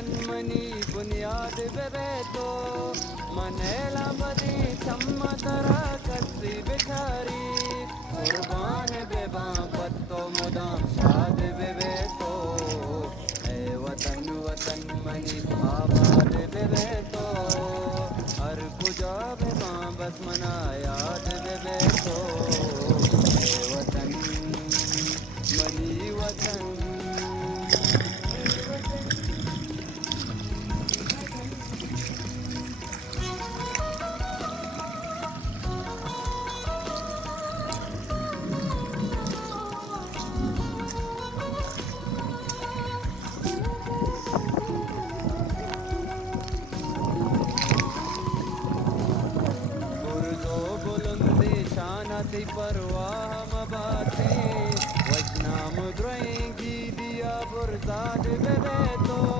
money बुनियाद बेबेतो मनेला बदी चम्मा तरा कसी बिचारी कुर्बान बेबा पत्तो मुदाम शाद बेबेतो ए वतन वतन मनी आबाद बेबेतो हर कुजा बेबा बस मना याद बेबेतो ए वतन मनी वतन शानती परवाह मबाती वजनाम द्रोएंगी दिया बुरजाद बेबेतो